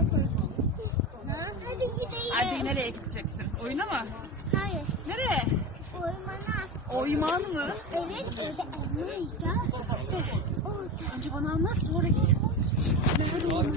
Hadi gidelim. Hadi nereye gideceksin? Oyuna mı? Hayır. Nereye? Ormana. Oyman mı? Evet orada. Orada. Önce bana anlat sonra git. Elma mı?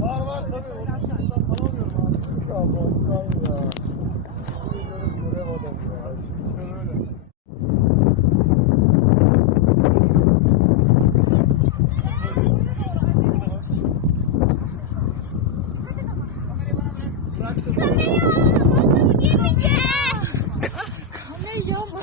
Var var tabii. Onu, alamıyorum abi. Tamam, tamam. Bırak kızı. Kamerayı aldım. Adamı gelecek. Kamerayı yapma.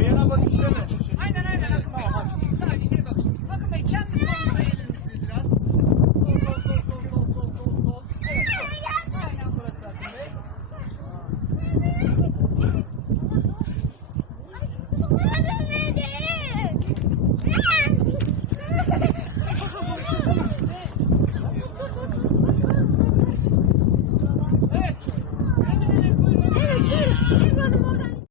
Reyna bak işleme. Aynen aynen. Akın Bey. Tamam, Sadece şey bak. Akın Bey kendi sonuna gelir misiniz biraz? Sol sol sol sol sol sol sol sol. Evet. Aynen burası Akın Bey.